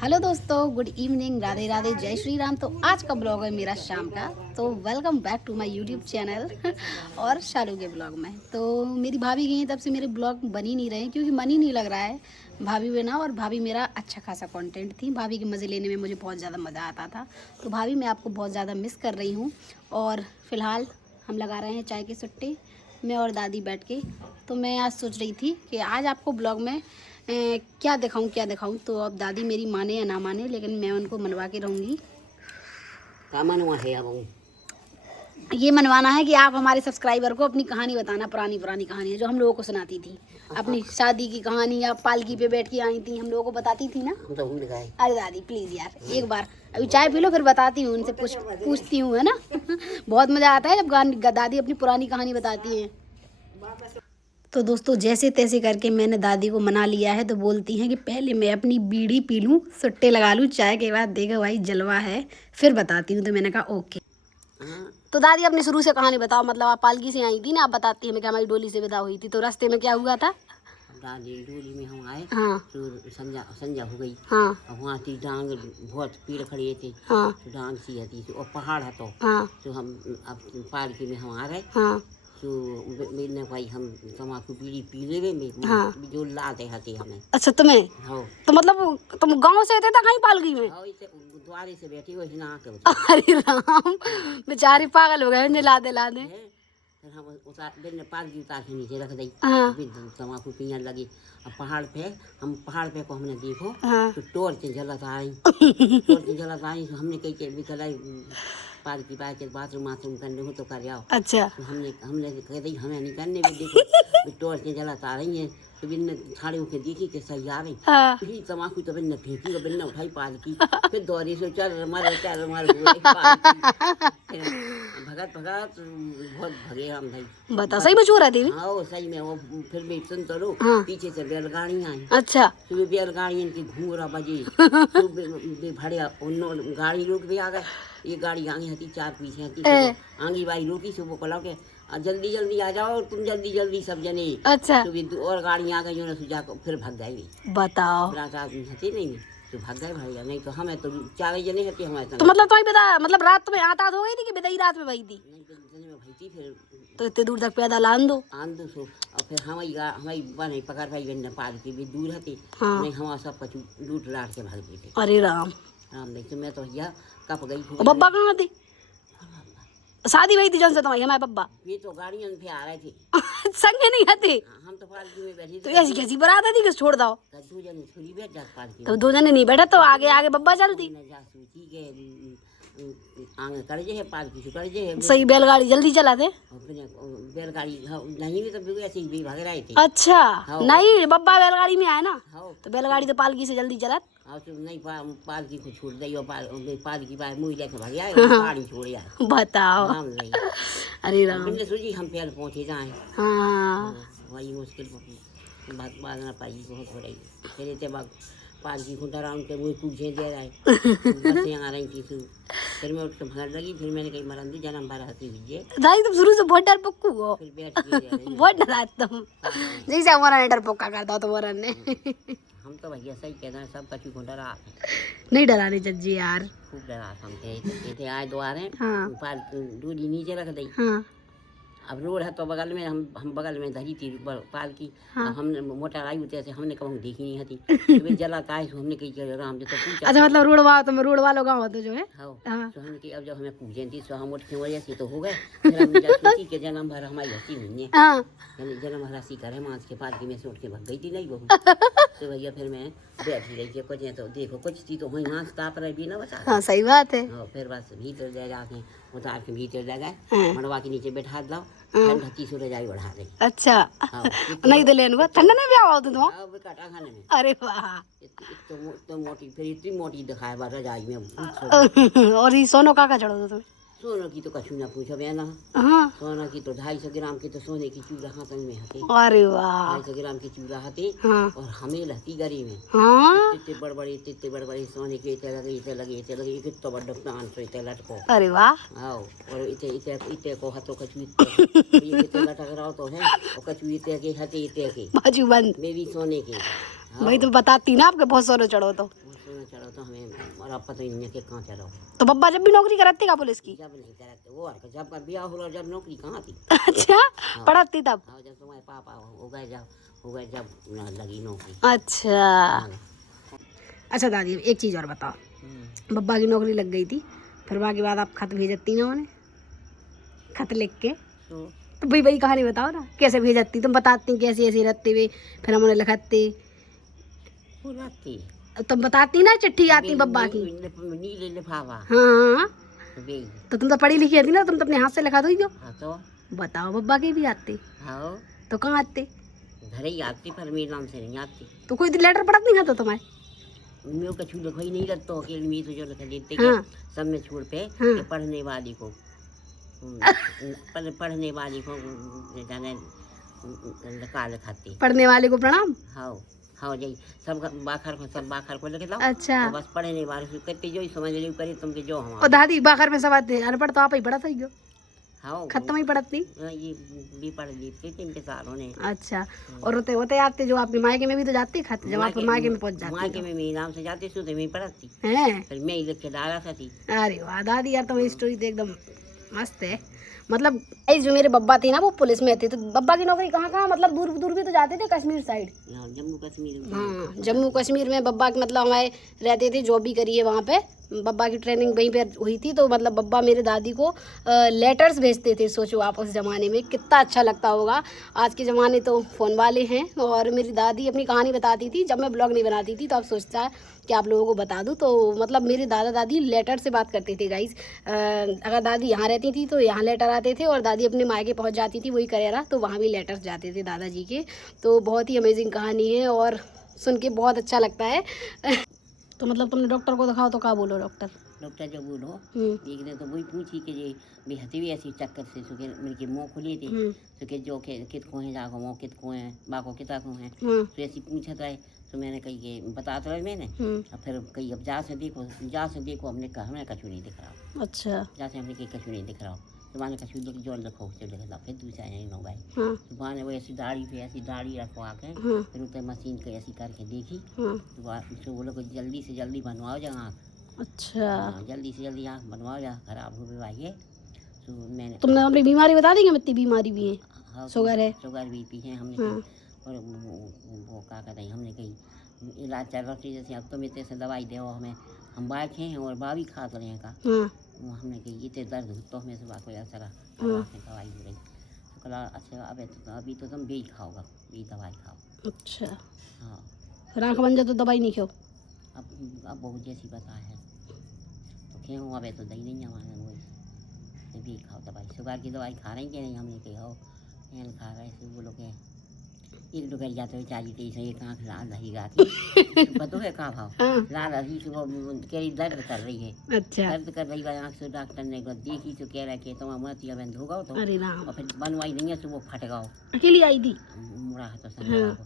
Hello दोस्तों, good evening, Radhe Radhe, जय श्री राम। तो आज का ब्लॉग है मेरा शाम का। तो welcome back to my YouTube channel और शालू के ब्लॉग में। तो मेरी भाभी गई हैं, तब से मेरे ब्लॉग बन ही नहीं रहे क्योंकि मन ही नहीं लग रहा है भाभी बिना। और भाभी मेरा अच्छा खासा कंटेंट थी, भाभी के मज़े लेने में मुझे बहुत ज़्यादा मज़ा आता था। तो भाभी मैं आपको बहुत ज़्यादा मिस कर रही हूँ। और फ़िलहाल हम लगा रहे हैं चाय के सुट्टे, मैं और दादी बैठ के। तो मैं आज सोच रही थी कि आज आपको ब्लॉग में क्या दिखाऊं। तो अब दादी मेरी माने या ना माने, लेकिन मैं उनको मनवा के रहूँगी। का मनवा है अब ये मनवाना है कि आप हमारे सब्सक्राइबर को अपनी कहानी बताना, पुरानी कहानी जो हम लोगों को सुनाती थी, अपनी शादी की कहानी। आप पालकी पे बैठ के आई थी, हम लोगों को बताती थी ना। हम तो भूल गए। अरे दादी प्लीज़ यार, एक बार अभी चाय पी लो, फिर बताती हूँ, उनसे पूछती हूँ, है ना। बहुत मज़ा आता है जब दादी अपनी पुरानी कहानी बताती हैं। तो दोस्तों, जैसे तैसे करके मैंने दादी को मना लिया है। तो बोलती हैं कि पहले मैं अपनी बीड़ी पी लूँ, सुट्टे लगा लूँ, चाय के बाद देखो भाई जलवा है, फिर बताती हूँ। तो मैंने कहा ओके। तो दादी अपने शुरू से कहानी बताओ। मतलब आप पालकी से आई थी ना, आप बताती हैं, मैं क्या हमारी डोली से विदा हुई थी, तो रास्ते में क्या हुआ था। दादी डोली में हम आए। हाँ तो संजा हो गई। हाँ अब वहाँ थी डांग, बहुत पेड़ खड़े थे। हाँ तो डांग सी थी और पहाड़ है। हाँ तो हम अब पालकी में हम आ रहे। हाँ तो मैंने भाई हम तम्बाकू बीड़ी पी ले गए। हाँ। जो लाते हते हमें। अच्छा तुम्हें, हो तो मतलब तुम गांव से थे, कहीं पालकी में। हो इसे द्वारे से बैठी हुई ना आके अरे राम, बेचारी पागल हो गए मुझे लादे लादे। फिर हम उतार पालकी उतार के नीचे रख दी। हाँ तम्बाकू पीने लगी। अब पहाड़ पे को हमने देखो। हाँ तो टॉर्च जलत आई। तो हमने कही के बिकलाई पालकी पाए के बाथरूम करने हो तो कर जाओ। अच्छा तो हमने कह दी हमें नहीं करने भी देखो टॉर्च जलत आ रही हैं। तो बिन्ने ठाड़े होके देखी कि सही आ रही। हाँ फिर तम्बाकू तो बिन्ने फेंकी और बिन्ने उठाई पालकी। फिर दौड़ी से चल मार भगत बहुत भगे हम भाई। बता, सही में चोर थी। हाँ वो सही में वो। फिर भी सुन तो लो। हाँ पीछे से बैलगाड़ी आई। अच्छा सुबह बैलगाड़ी इनकी घूरा बजी। सुबह भड़िया गाड़ी रोक भी आ गए। ये गाड़ी आगे हती, चार पीछे हती। आंगी बाई रोकी सुबह को लौटे। जल्दी जल्दी आ जाओ तुम, जल्दी जल्दी सब जने। अच्छा सुबह और गाड़ी आ गई जो सुझा को फिर भाग गई। बताओ। रात आदमी हती नहीं तो भाग गए भैया, नहीं तो हमें तो चार जने हती हमारे। तो मतलब तुम्हें बता, मतलब रात में आता हो गई थी कि बिदाई रात में भई थी। नहीं जने में भई थी। फिर तो इतने दूर तक पैदल आन दो। आंदो सो। और फिर हमारी बने पकड़ भाई बन पाल की भी दूर हती। हाँ। नहीं हमारा सब कछु लूट लाट के भाग गए थे। अरे राम, राम नहीं तो मैं तो भैया कप गई। और बब्बा कहाँ थे। शादी भई थी जन से तुम्हारी, हमारे बब्बा ये तो गाड़ियों पे आ रहे थे। संगे नहीं आते। हम तो पालकी में बैठी तो थी। ऐसी कैसी बारात थी कि छोड़ दो। दो जने छुरी बैठ जात पालकी तो दो जने नहीं बैठा तो आगे आगे बब्बा चलती। में जा सूची के आगे कर जे है पालकी से कर जे है। सही बैलगाड़ी जल्दी चलाते। और फिर बैलगाड़ी नहीं भी तो भी ऐसे ही भाग रहे थे। अच्छा हाँ। नहीं, बब्बा बैलगाड़ी में आए ना, हाँ तो बैलगाड़ी तो पालकी से जल्दी चलत। हाँ तो नहीं पालकी को छोड़ दी और पालकी पाए मुँह लेके भाग आए गाड़ी छोड़ आए। बताओ। राम नहीं। अरे राम। हमने सोची हम पहले पहुँचे जाए। हाँ वही मुश्किल बात ना पाई बहुत हो रही। फिर इतने बाग पालकी को डराउन के मुँह पूछे दे रहा है। बस यहाँ आ रही थी। फिर मैं उठ के भाग लगी। फिर मैंने कही मरंदी जन्म भर हती विजय। दादी तुम शुरू से बहुत डर पक्कू हो। फिर बैठ के बहुत डराते तुम, जैसे हमारा ने डर पक्का करता हो तुम्हारा ने। हम तो भैया सही कहते हैं सब कछु को डरा नहीं डराने जज्जी यार। खूब डरा हम आए द्वारे। हाँ पाल दूरी नीचे रख दी। हाँ अब रोड है तो बगल में हम बगल में धरी थी पालकी। हाँ। अब हमने मोटर आई उतरे से हमने कहूँ देखी नहीं हती। तो जला का हमने कही चल राम जी तो पूछा। अच्छा मतलब रोड वालों गाँव होते जो है। हाँ हाँ तो हमने कही अब जब हमें पूछे थी सो हम उठ के वजह से तो हो गए। फिर हम सोची कि जन्म भर हमारी हंसी नहीं है। हाँ जन्म भर हंसी करे मांस के पालकी में से उठ के भाग गई थी नहीं बहू। तो भैया फिर मैं बैठी रही थी कुछ तो देखो कुछ थी तो वही मांस ताप रही भी ना बचा। हाँ सही बात है। हाँ फिर बस भीतर ले जाके उतार के भीतर ले गए। हाँ। मड़वा के नीचे बैठा दो। ठंड हती सो रजाई बढ़ा दे। अच्छा हाँ नहीं तो लेने को ठंडा नहीं भी आओ तुम। अब काटा खाने में अरे वाह। इतनी मोटी फिर इतनी मोटी दिखाए बार रजाई में। और ये सोनो का चढ़ो तुम्हें। सोना की तो कछु ना पूछो बहना। हाँ सोना की तो 250 ग्राम की तो सोने की चूड़ा हाथ में हती। अरे वाह। 250 ग्राम की चूड़ा हती। हाँ और हमें लहती गरी में हाँ। इतने बड़बड़े सोने के इतने लगे कितना बड़ा कान सो इतने लटको। अरे वाह। आओ और इतने को हाथों कछु ये कितने लटक रहा तो है और कछु इतने के हते इतने के बाजू बंद। मैं भी सोने के। भाई तो बताती ना आपके बहुत सोने चढ़ो तो। तो चलो तो हमें और अब पता ही नहीं है कि कहाँ चलो। तो बब्बा जब भी नौकरी कराते का पुलिस की? जब नहीं करते वो जब का ब्याह हुआ जब नौकरी कहाँ थी। अच्छा, पढ़ाती तब? हाँ जब तुम्हारे पापा हो गए जब लगी नौकरी। अच्छा अच्छा दादी एक चीज़ और बताओ, बब्बा की नौकरी लग गई थी, फिर वहाँ के बाद आप खत भेजती ना उन्हें, खत लिख के? तो भाई वही कहानी बताओ ना, कैसे भेजती? तुम बताती कैसे ऐसे रहते हुए, फिर हम उन्हें लिखते। तुम बताती ना चिट्ठी आती बब्बा की। नीले लिफाफा। हाँ तो तुम तो पढ़ी लिखी थी ना, तुम तो अपने हाथ से लिखा दो। हाँ तो बताओ बब्बा के भी आते? हाँ तो कहाँ आते? घर ही आती पर मेरे नाम से नहीं आती। तो कोई लेटर पढ़त नहीं खाता तुम्हारे? मेरे को छूट कोई नहीं लगता अकेले में तो जो लिख देते हाँ। सब में छोड़ पे हाँ। कि पढ़ने वाली को पढ़ने वाली को जाने काल खाती। पढ़ने वाले को प्रणाम। हाँ हाँ जी सब बाखर को लिख दो। अच्छा बस पढ़ने वाले से कहते जो ही समझ ली करे तुमके जो हम। और दादी बाखर में सब आते अनपढ़ तो आप ही पढ़ा था हाँ खत्म ही पढ़त नहीं। ये भी पढ़ ली थी 3 साल होने। अच्छा और होते होते आते जो आपके मायके में भी तो जाते खत जब आप मायके में पहुंच जाते? मायके में मेरे नाम से जाते सो तो मैं पढ़ती हैं। फिर मैं ही लिख के डाला था थी। अरे वाह दादी यार तुम्हारी स्टोरी तो एकदम मस्त है। मतलब जो मेरे बब्बा थे ना वो पुलिस में थे, तो बब्बा की नौकरी कहाँ कहाँ मतलब दूर दूर भी तो जाते थे, कश्मीर साइड। जम्मू कश्मीर। हाँ जम्मू कश्मीर में बब्बा की मतलब हमारे रहते थे, जॉब भी करी है वहाँ पे, बब्बा की ट्रेनिंग वहीं पे हुई थी। तो मतलब बब्बा मेरे दादी को लेटर्स भेजते थे। सोचो आप उस ज़माने में कितना अच्छा लगता होगा। आज के ज़माने तो फ़ोन वाले हैं। और मेरी दादी अपनी कहानी बताती थी जब मैं ब्लॉग नहीं बनाती थी, तो अब सोचता है कि आप लोगों को बता दूं। तो मतलब मेरे दादा दादी लेटर से बात करते थे गाइस। अगर दादी यहाँ रहती थी तो यहाँ लेटर आते थे, और दादी अपने मायके पहुँच जाती थी वही करेरा, तो वहाँ भी लेटर्स जाते थे दादाजी के। तो बहुत ही अमेजिंग कहानी है और सुन के बहुत अच्छा लगता है। तो मतलब तुमने डॉक्टर को दिखाओ तो क्या बोलो डॉक्टर जब बोलो एक दिन तो वही पूछी कि ये बेहती भी ऐसी चक्कर से सुखे मेरे मुँह खुले थे सुखे जो के कित को है जागो मुँह कित को है बाको किता को है तो ऐसी पूछा था। तो मैंने कही कि बता तो मैंने फिर कही अब जा से देखो हमने कहा हमें कछु नहीं दिख रहा। अच्छा जा से हमने कहीं कछु नहीं दिख रहा। तो मैंने कछु लिख जो रखो चल लिखा फिर दूसरा नहीं हो गए। तो मैंने वो ऐसी दाढ़ी रखो आके फिर उतने मशीन को ऐसी करके देखी। तो वो लोग जल्दी से जल्दी बनवाओ जहाँ। अच्छा जल्दी से जल्दी आँख बनवाओ जहाँ खराब हो गई है। तो मैंने तुमने अपनी बीमारी बता दी? कितनी बीमारी भी है? हाँ शुगर है, शुगर बीपी है हमने। और वो क्या कहते हैं हमने कही इलाज चल रहा थी जैसे अब तो मेरे से दवाई दे हमें हम बाइक हैं और बावी खा रहे हैं का वो हमने कही इतने दर्द तो हमें से कोई असर दवाई हो रही। तो कहा अच्छा अभी तो तुम बीज खाओगा बीज दवाई खाओ। अच्छा हाँ फिर आँख बन जाए तो दवाई नहीं खाओ? अब बहुत जैसी बता है तो क्यों अब तो दही नहीं हमारे वही बीज खाओ दवाई शुगर की दवाई खा रही कि नहीं हमने कही हो नहीं खा रहे थे वो लोग एक डुगर जाते हुए चाली तेईस एक आँख लाल रही गाती पतो है कहाँ भाव लाल रही तो वो कह दर्द कर रही है। अच्छा दर्द कर रही है आँख से डॉक्टर ने देखी तो कह रहा कि तुम मतिया बंद हो गओ तो और फिर बनवाई नहीं है तो वो फट गओ। अकेली आई थी मुड़ा तो संग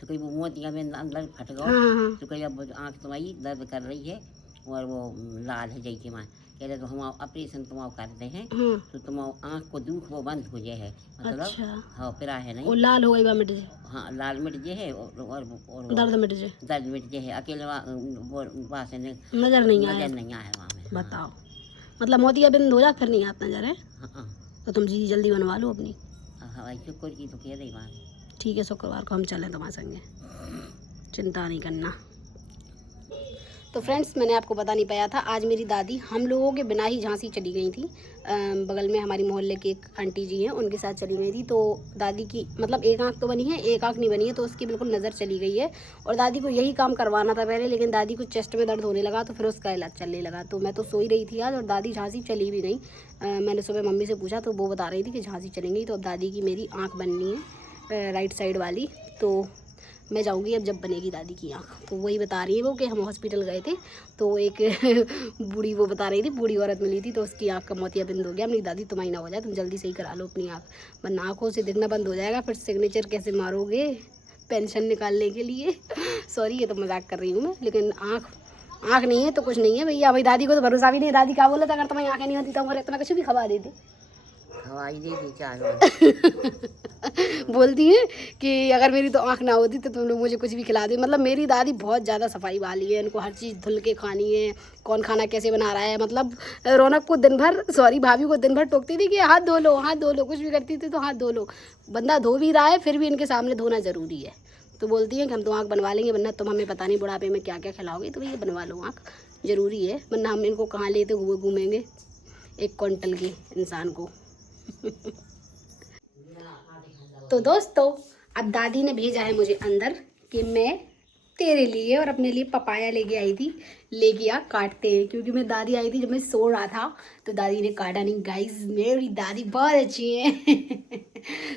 तो कहीं वो मोतिया में अंदर फट गओ। तो कहीं अब आँख तुम्हारी दर्द कर रही है और वो लाल है जैसे माँ कह रहे तो हम ऑपरेशन तुम करते हैं तो तुम आँख को दुख वो बंद हो जाए है मतलब। अच्छा हाँ फिर है नहीं वो लाल हो गई मिट जाए। हाँ लाल मिट जाए है और दर्द मिट जाए है अकेले वहाँ से नजर नहीं आया वहाँ में। बताओ मतलब मोतिया बिंद हो जाए फिर नहीं आता नजर है। हाँ तो तुम जी जल्दी बनवा लो अपनी। हाँ शुक्र की तो कह रही वहाँ। ठीक है शुक्रवार को हम चलें तुम्हारे संगे, चिंता नहीं करना। तो फ्रेंड्स मैंने आपको बता नहीं पाया था, आज मेरी दादी हम लोगों के बिना ही झांसी चली गई थी। बगल में हमारी मोहल्ले की एक आंटी जी हैं उनके साथ चली गई थी। तो दादी की मतलब एक आंख तो बनी है एक आंख नहीं बनी है, तो उसकी बिल्कुल नज़र चली गई है। और दादी को यही काम करवाना था पहले, लेकिन दादी को चेस्ट में दर्द होने लगा तो फिर उसका इलाज चलने लगा। तो मैं तो सो ही रही थी आज और दादी झांसी चली भी नहीं। मैंने सुबह मम्मी से पूछा तो वो बता रही थी कि झांसी चलेंगी। तो अब दादी की मेरी आँख बननी है राइट साइड वाली, तो मैं जाऊंगी अब जब बनेगी दादी की आँख। तो वही बता रही है वो कि हम हॉस्पिटल गए थे तो एक बूढ़ी वो बता रही थी बूढ़ी औरत मिली थी तो उसकी आँख का मोतियाबिंद हो गया। मेरी दादी तुम्हारी ना हो जाए, तुम जल्दी से ही करा लो अपनी आँख, वरना आँखों से दिखना बंद हो जाएगा। फिर सिग्नेचर कैसे मारोगे पेंशन निकालने के लिए? सॉरी ये तो मजाक कर रही हूँ मैं, लेकिन आँख नहीं है तो कुछ नहीं है भैया। भाई दादी को तो भरोसा भी नहीं। दादी क्या बोला था अगर तुम्हारी आँखें नहीं होती तो तुम्हें कुछ भी खवा देते। हवाई दे दी चाय बोलती हैं कि अगर मेरी तो आँख ना होती तो तुम लोग मुझे कुछ भी खिला दे। मतलब मेरी दादी बहुत ज़्यादा सफाई वाली है, इनको हर चीज़ धुल के खानी है, कौन खाना कैसे बना रहा है। मतलब रौनक को दिन भर, सॉरी भाभी को दिन भर टोकती थी कि हाथ धो लो, हाथ धो लो, कुछ भी करती थी तो हाथ धो लो। बंदा धो भी रहा है फिर भी इनके सामने धोना ज़रूरी है। तो बोलती हैं कि हम तो आँख बनवा लेंगे, वरना तुम हमें पता नहीं बुढ़ापे में क्या क्या खिलाओगे, तो ये बनवा लो आँख, ज़रूरी है, वरना हम इनको कहाँ लेते हुए घूमेंगे एक क्विंटल के इंसान को। तो दोस्तों अब दादी ने भेजा है मुझे अंदर कि मैं तेरे लिए और अपने लिए पपाया लेके आई थी, लेके आ काटते हैं। क्योंकि मैं दादी आई थी जब मैं सो रहा था तो दादी ने काटा नहीं। गाइस मेरी दादी बहुत अच्छी है।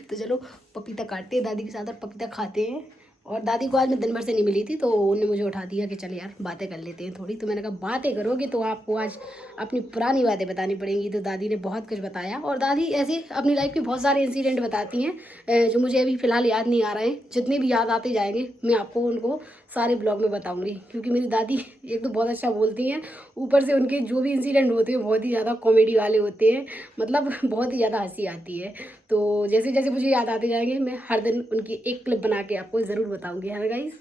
तो चलो पपीता काटते हैं दादी के साथ और पपीता खाते हैं। और दादी को आज मैं दिन भर से नहीं मिली थी तो उन्होंने मुझे उठा दिया कि चल यार बातें कर लेते हैं थोड़ी। तो मैंने कहा बातें करोगे तो आपको आज अपनी पुरानी बातें बतानी पड़ेंगी। तो दादी ने बहुत कुछ बताया और दादी ऐसे अपनी लाइफ के बहुत सारे इंसिडेंट बताती हैं जो मुझे अभी फ़िलहाल याद नहीं आ रहे हैं। जितने भी याद आते जाएंगे मैं आपको उनको सारे ब्लॉग में बताऊंगी। क्योंकि मेरी दादी एक तो बहुत अच्छा बोलती हैं, ऊपर से उनके जो भी इंसिडेंट होते हैं बहुत ही ज़्यादा कॉमेडी वाले होते हैं, मतलब बहुत ही ज़्यादा हंसी आती है। तो जैसे जैसे मुझे याद आते जाएंगे मैं हर दिन उनकी एक क्लिप बना के आपको ज़रूर बताऊंगी। है गाइस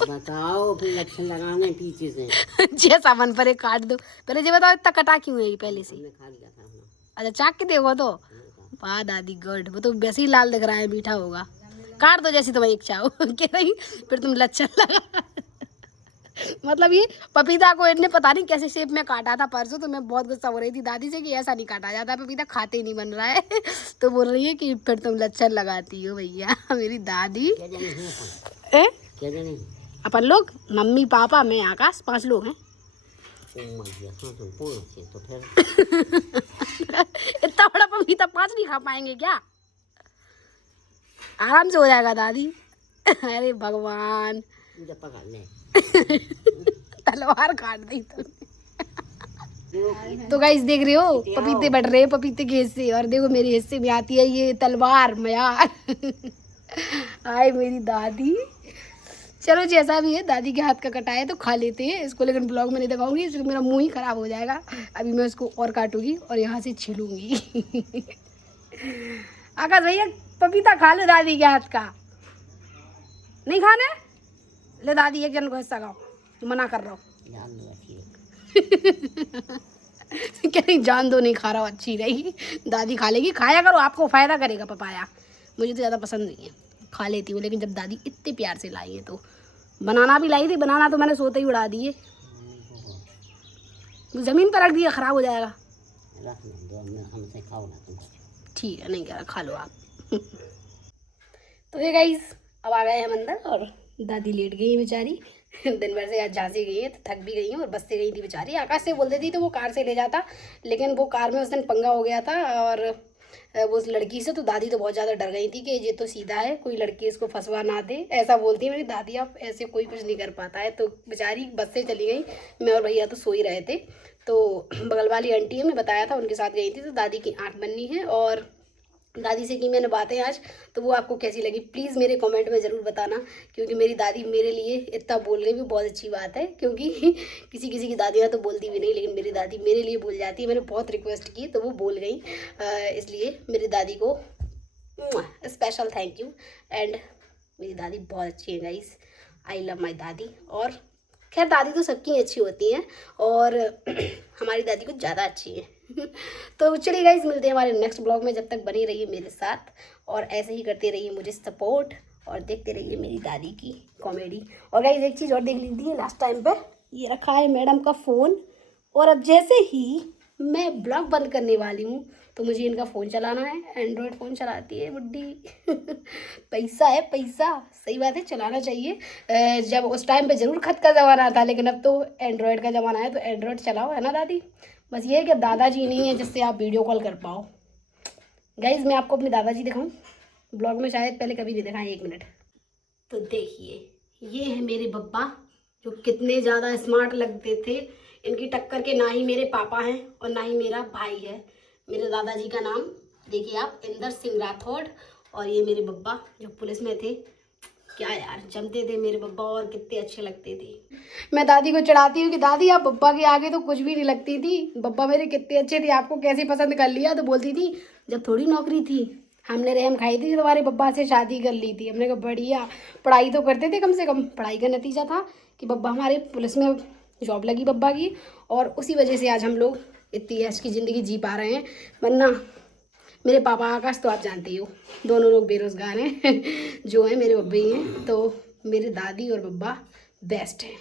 बताओ फिर लक्षण लगाने पीछे से जैसा मन पर काट दो। पहले ये बताओ इतना कटा क्यों है ये पहले से? हमने खा लिया था हमने। अच्छा चाक के देखो तो वाह दादी गुड। वो तो वैसे ही लाल दिख रहा है, मीठा होगा। काट दो जैसी तुम्हें इच्छा हो। कि नहीं फिर तुम लच्छन लगा। मतलब ये पपीता को इनने पता नहीं कैसे शेप में काटा था परसों। तो मैं बहुत गुस्सा हो रही थी दादी से कि ऐसा नहीं काटा जाता, पपीता खाते ही नहीं बन रहा है। तो बोल रही है कि फिर तुम लच्छन लगाती हो भैया। मेरी दादी क्या जाने हैं अपन? ए? क्या जाने अपन लोग मम्मी पापा मैं आकाश 5 लोग हैं। तो फिर इतना बड़ा पपीता 5 नहीं खा पाएंगे क्या? आराम से हो जाएगा दादी। अरे भगवान जब पकड़ ले तलवार काट दी तुमने। तो गाइस देख रहे हो पपीते बढ़ रहे हैं, पपीते के हिस्से, और देखो मेरे हिस्से में आती है ये तलवार मयार। आए मेरी दादी। चलो जैसा भी है दादी के हाथ का कटा है तो खा लेते हैं इसको, लेकिन ब्लॉग में नहीं दिखाऊंगी इसलिए मेरा मुंह ही खराब हो जाएगा। अभी मैं इसको और काटूंगी और यहाँ से छीलूंगी। आकाश भैया पपीता खा लो दादी के हाथ का। नहीं खाना है? ले दादी एक जन को हिस्सा खाओ, मना कर रहा हूँ। क्या नहीं जान दो, नहीं खा रहा हूँ अच्छी रही, दादी खा लेगी। खाया करो आपको फ़ायदा करेगा पपाया। मुझे तो ज़्यादा पसंद नहीं है, खा लेती हूँ, लेकिन जब दादी इतने प्यार से लाई है तो। बनाना भी लाई थी, बनाना तो मैंने सोते ही उड़ा दिए, ज़मीन पर रख दिया, ख़राब हो जाएगा। ठीक है नहीं कह रहा, खा लो आप। तो ये गाइस अब आ गए हम अंदर और दादी लेट गई है बेचारी। दिन भर से आज झांसी गई है तो थक भी गई है और बस से गई थी बेचारी। आकाश से बोल देती तो वो कार से ले जाता, लेकिन वो कार में उस दिन पंगा हो गया था और वो उस लड़की से। तो दादी तो बहुत ज़्यादा डर गई थी कि ये तो सीधा है, कोई लड़की इसको फंसवा ना दे, ऐसा बोलती है मेरी दादी। अब ऐसे कोई कुछ नहीं कर पाता है। तो बेचारी बस से चली गई, मैं और भैया तो सो ही रहे थे। तो बगल वाली आंटी हमने बताया था उनके साथ गई थी। तो दादी की आँख बननी है और दादी से की मैंने बातें आज, तो वो आपको कैसी लगी प्लीज़ मेरे कमेंट में ज़रूर बताना। क्योंकि मेरी दादी मेरे लिए इतना बोल गई भी बहुत अच्छी बात है। क्योंकि किसी किसी की दादियाँ तो बोलती भी नहीं, लेकिन मेरी दादी मेरे लिए बोल जाती है। मैंने बहुत रिक्वेस्ट की तो वो बोल गई, इसलिए मेरी दादी को स्पेशल थैंक यू। एंड मेरी दादी बहुत अच्छी है गाइस, आई लव माई दादी। और खैर दादी तो सबकी अच्छी होती हैं और हमारी दादी कुछ ज़्यादा अच्छी है। तो चलिए गाइस मिलते हैं हमारे नेक्स्ट ब्लॉग में। जब तक बनी रहिए मेरे साथ और ऐसे ही करते रहिए मुझे सपोर्ट और देखते रहिए मेरी दादी की कॉमेडी। और गाइस एक चीज़ और देख लीजिए, लास्ट टाइम पे ये रखा है मैडम का फ़ोन, और अब जैसे ही मैं ब्लॉग बंद करने वाली हूँ तो मुझे इनका फ़ोन चलाना है। एंड्रॉयड फ़ोन चलाती है बुड्ढी। पैसा है पैसा, सही बात है, चलाना चाहिए। जब उस टाइम पे ज़रूर खत का ज़माना था, लेकिन अब तो एंड्रॉयड का ज़माना है, तो एंड्रॉयड चलाओ, है ना दादी। बस ये है कि अब दादाजी नहीं है जिससे आप वीडियो कॉल कर पाओ। गाइज़ मैं आपको अपने दादाजी दिखाऊं, ब्लॉग में शायद पहले कभी नहीं दिखाएं, 1 मिनट। तो देखिए ये है मेरे बब्बा जो कितने ज़्यादा स्मार्ट लगते थे। इनकी टक्कर के ना ही मेरे पापा हैं और ना ही मेरा भाई है। मेरे दादाजी का नाम देखिए आप, इंदर सिंह राठौड़, और ये मेरे बब्बा जो पुलिस में थे, क्या यार जमते थे मेरे बब्बा और कितने अच्छे लगते थे। मैं दादी को चढ़ाती हूँ कि दादी आप बब्बा के आगे तो कुछ भी नहीं लगती थी, बब्बा मेरे कितने अच्छे थे, आपको कैसे पसंद कर लिया। तो बोलती थी जब थोड़ी नौकरी थी हमने रहम खाई थी, तुम्हारे बब्बा से शादी कर ली थी। हमने कहा बढ़िया, पढ़ाई तो करते थे, कम से कम पढ़ाई का नतीजा था कि बब्बा हमारे पुलिस में जॉब लगी बब्बा की, और उसी वजह से आज हम लोग इतनी ऐश की ज़िंदगी जी पा रहे हैं। वरना मेरे पापा आकाश तो आप जानते ही हो, दोनों लोग बेरोजगार हैं जो है मेरे बब्बे ही हैं। तो मेरे दादी और बब्बा बेस्ट हैं।